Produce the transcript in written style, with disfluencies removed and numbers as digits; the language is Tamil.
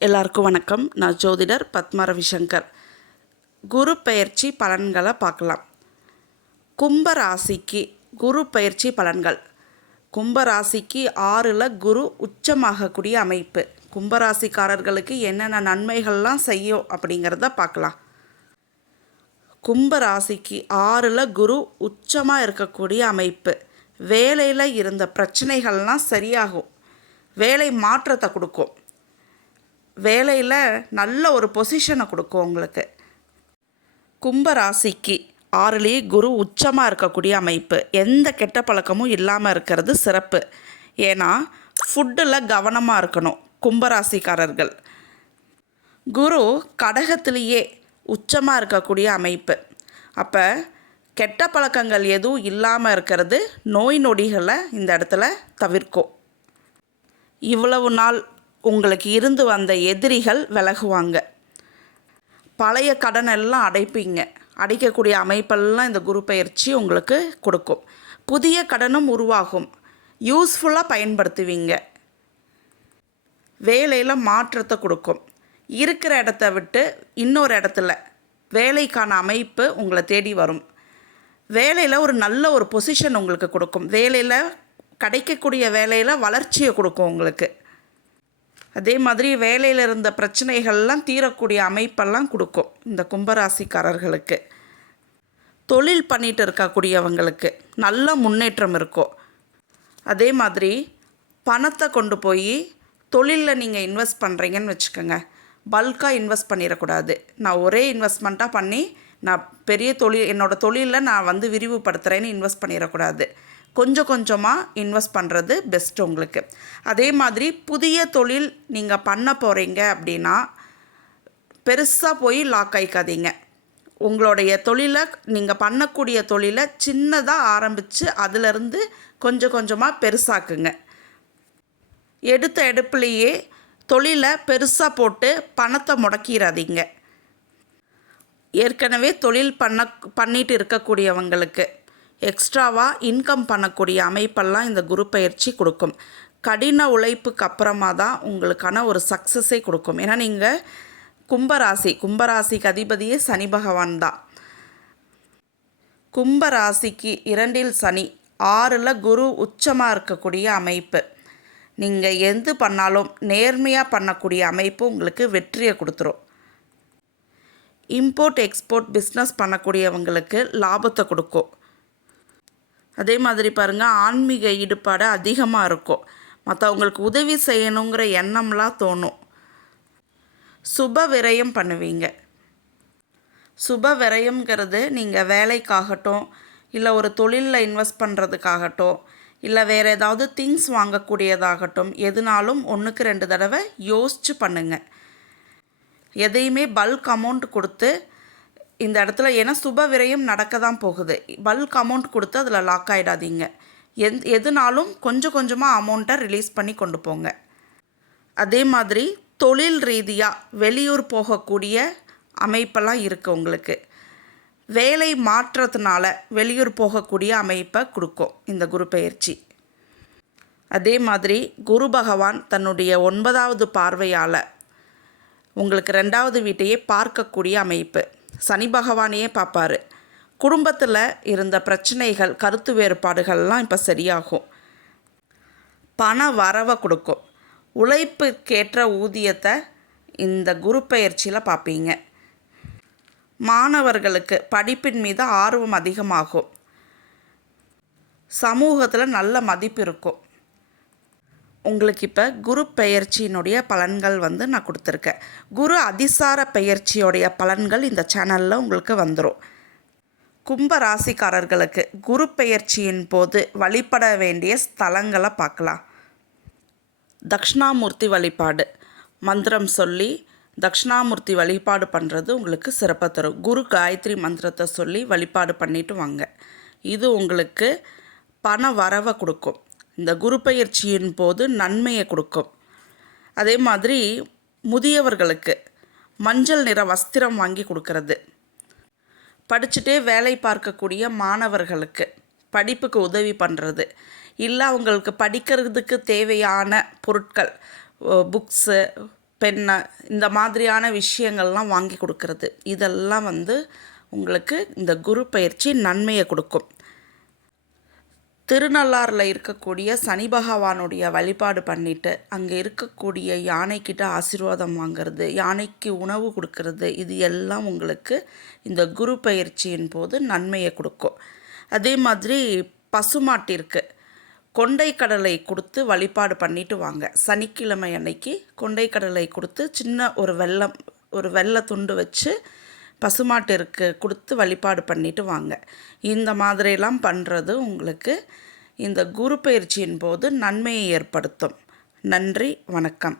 எல்லாருக்கும் வணக்கம். நான் ஜோதிடர் பத்மா ரவிசங்கர். குரு பெயர்ச்சி பலன்களை பார்க்கலாம். கும்ப ராசிக்கு குரு பெயர்ச்சி பலன்கள். கும்ப ராசிக்கு 6ல் குரு உச்சமாகக்கூடிய அமைப்பு. கும்பராசிக்காரர்களுக்கு என்னென்ன நன்மைகள்லாம் செய்யும் அப்படிங்கிறத பார்க்கலாம். கும்ப ராசிக்கு 6ல் குரு உச்சமாக இருக்கக்கூடிய அமைப்பு. வேலையில் இருந்த பிரச்சனைகள்லாம் சரியாகும். வேலை மாற்றத்தை கொடுக்கும். வேலையில் நல்ல ஒரு பொசிஷனை கொடுக்கும் உங்களுக்கு. கும்ப ராசிக்கு 6லேயே குரு உச்சமாக இருக்கக்கூடிய அமைப்பு. எந்த கெட்ட பழக்கமும் இல்லாமல் இருக்கிறது சிறப்பு. ஏன்னா ஃபுட்டில் கவனமாக இருக்கணும் கும்பராசிக்காரர்கள். குரு கடகத்திலேயே உச்சமாக இருக்கக்கூடிய அமைப்பு. அப்போ கெட்ட பழக்கங்கள் எதுவும் இல்லாமல் இருக்கிறது நோய் நொடிகளை இந்த இடத்துல தவிர்க்கும். இவ்வளவு நாள் உங்களுக்கு இருந்து வந்த எதிரிகள் விலகுவாங்க. பழைய கடன் எல்லாம் அடைப்பீங்க. அடைக்கக்கூடிய அமைப்பெல்லாம் இந்த குரு பெயர்ச்சி உங்களுக்கு கொடுக்கும். புதிய கடனும் உருவாகும். யூஸ்ஃபுல்லாக பயன்படுத்துவீங்க. வேலையில் மாற்றத்தை கொடுக்கும். இருக்கிற இடத்த விட்டு இன்னொரு இடத்துல வேலைக்கான அமைப்பு உங்களை தேடி வரும். வேலையில் ஒரு நல்ல ஒரு பொசிஷன் உங்களுக்கு கொடுக்கும். வேலையில் கிடைக்கக்கூடிய வேலையில் வளர்ச்சியை கொடுக்கும் உங்களுக்கு. அதே மாதிரி வேலையில் இருந்த பிரச்சனைகள்லாம் தீரக்கூடிய அமைப்பெல்லாம் கொடுக்கும் இந்த கும்பராசிக்காரர்களுக்கு. தொழில் பண்ணிட்டு இருக்கக்கூடியவங்களுக்கு நல்ல முன்னேற்றம் இருக்கும். அதே மாதிரி பணத்தை கொண்டு போய் தொழிலில் நீங்கள் இன்வெஸ்ட் பண்ணுறீங்கன்னு வச்சுக்கோங்க. பல்காக இன்வெஸ்ட் பண்ணிடக்கூடாது. நான் ஒரே இன்வெஸ்ட்மெண்ட்டாக பண்ணி நான் பெரிய என்னோடய தொழிலில் நான் விரிவுபடுத்துகிறேன்னு இன்வெஸ்ட் பண்ணிடக்கூடாது. கொஞ்சம் கொஞ்சமாக இன்வெஸ்ட் பண்ணுறது பெஸ்ட்டு உங்களுக்கு. அதே மாதிரி புதிய தொழில் நீங்கள் பண்ண போகிறீங்க அப்படின்னா பெருசாக போய் லாக் ஆகிக்காதீங்க. உங்களுடைய தொழிலை நீங்கள் பண்ணக்கூடிய தொழிலை சின்னதாக ஆரம்பித்து அதிலிருந்து கொஞ்சம் கொஞ்சமாக பெருசாக்குங்க. எடுத்த எடுப்புலேயே தொழிலை பெருசாக போட்டு பணத்தை முடக்கிடாதீங்க. ஏற்கனவே தொழில் பண்ணிட்டு இருக்கக்கூடியவங்களுக்கு எக்ஸ்ட்ராவாக இன்கம் பண்ணக்கூடிய அமைப்பெல்லாம் இந்த குரு பெயர்ச்சி கொடுக்கும். கடின உழைப்புக்கு அப்புறமா தான் உங்களுக்கான ஒரு சக்ஸஸை கொடுக்கும். ஏன்னா நீங்கள் கும்பராசிக்கு அதிபதியே சனி பகவான் தான். கும்பராசிக்கு 2ல் சனி, 6ல் குரு உச்சமாக இருக்கக்கூடிய அமைப்பு. நீங்கள் எது பண்ணாலும் நேர்மையாக பண்ணக்கூடிய அமைப்பு உங்களுக்கு வெற்றியை கொடுத்துரும். இம்போர்ட் எக்ஸ்போர்ட் பிஸ்னஸ் பண்ணக்கூடியவங்களுக்கு லாபத்தை கொடுக்கும். அதே மாதிரி பாருங்கள், ஆன்மீக ஈடுபாடு அதிகமாக இருக்கும். மற்றவங்களுக்கு உதவி செய்யணுங்கிற எண்ணம்லாம் தோணும். சுப விரயம் பண்ணுவீங்க. சுப விரயம்ங்கிறது நீங்கள் வேலைக்காகட்டும், இல்லை ஒரு தொழிலில் இன்வெஸ்ட் பண்ணுறதுக்காகட்டும், இல்லை வேறு ஏதாவது திங்ஸ் வாங்கக்கூடியதாகட்டும், எதுனாலும் 1க்கு 2 தடவை யோசித்து பண்ணுங்கள். எதையுமே பல்க் அமௌண்ட் கொடுத்து இந்த இடத்துல, ஏன்னா சுப விரயம் நடக்க தான் போகுது, பல்க் அமௌண்ட் கொடுத்து அதில் லாக் ஆகிடாதீங்க. எதுனாலும் கொஞ்சம் கொஞ்சமாக அமௌண்ட்டை ரிலீஸ் பண்ணி கொண்டு போங்க. அதே மாதிரி தொழில் ரீதியாக வெளியூர் போகக்கூடிய அமைப்பெல்லாம் இருக்குது உங்களுக்கு. வேலை மாற்றத்தினால வெளியூர் போகக்கூடிய அமைப்பை கொடுக்கும் இந்த குரு பெயர்ச்சி. அதே மாதிரி குரு பகவான் தன்னுடைய 9வது பார்வையால் உங்களுக்கு 2வது வீட்டையே பார்க்கக்கூடிய அமைப்பு. சனி பகவானையே பார்ப்பார். குடும்பத்தில் இருந்த பிரச்சனைகள், கருத்து வேறுபாடுகள்லாம் இப்போ சரியாகும். பண வரவை கொடுக்கும். உழைப்புக்கேற்ற ஊதியத்தை இந்த குரு பெயர்ச்சியில் பார்ப்பீங்க. மாணவர்களுக்கு படிப்பின் மீது ஆர்வம் அதிகமாகும். சமூகத்தில் நல்ல மதிப்பு இருக்கும். உங்களுக்கு இப்போ குரு பெயர்ச்சியினுடைய பலன்கள் நான் கொடுத்துருக்கேன். குரு அதிசார பெயர்ச்சியோடைய பலன்கள் இந்த சேனலில் உங்களுக்கு வந்துடும். கும்ப ராசிக்காரர்களுக்கு குரு பெயர்ச்சியின் போது வழிபட வேண்டிய ஸ்தலங்களை பார்க்கலாம். தக்ஷணாமூர்த்தி வழிபாடு. மந்திரம் சொல்லி தக்ஷணாமூர்த்தி வழிபாடு பண்ணுறது உங்களுக்கு சிறப்பாக தரும். குரு காயத்ரி மந்திரத்தை சொல்லி வழிபாடு பண்ணிட்டு வாங்க. இது உங்களுக்கு பண வரவை கொடுக்கும். இந்த குரு பெயர்ச்சியின் போது நன்மையை கொடுக்கும். அதே மாதிரி முதியவர்களுக்கு மஞ்சள் நிற வஸ்திரம் வாங்கி கொடுக்கறது. படிச்சுட்டே வேலை பார்க்கக்கூடிய மாணவர்களுக்கு படிப்புக்கு உதவி பண்ணுறது. இல்லை அவங்களுக்கு படிக்கிறதுக்கு தேவையான பொருட்கள், புக்ஸு, பெண்ணை இந்த மாதிரியான விஷயங்கள்லாம் வாங்கி கொடுக்கறது, இதெல்லாம் உங்களுக்கு இந்த குரு பயிற்சி நன்மையை கொடுக்கும். திருநள்ளாறில் இருக்கக்கூடிய சனி பகவானுடைய வழிபாடு பண்ணிவிட்டு அங்கே இருக்கக்கூடிய யானைக்கிட்ட ஆசீர்வாதம் வாங்கிறது, யானைக்கு உணவு கொடுக்கறது, இது எல்லாம் உங்களுக்கு இந்த குரு பயிற்சியின் போது நன்மையை கொடுக்கும். அதே மாதிரி பசுமாட்டிற்கு கொண்டைக்கடலை கொடுத்து வழிபாடு பண்ணிட்டு வாங்க. சனிக்கிழமை அன்னைக்கு கொண்டைக்கடலை கொடுத்து சின்ன ஒரு வெள்ளை துண்டு வச்சு பசுமாட்டிற்கு கொடுத்து வழிபாடு பண்ணிட்டு வாங்க. இந்த மாதிரிலாம் பண்ணுறது உங்களுக்கு இந்த குரு பயிற்சியின் போது நன்மையை ஏற்படுத்தும். நன்றி, வணக்கம்.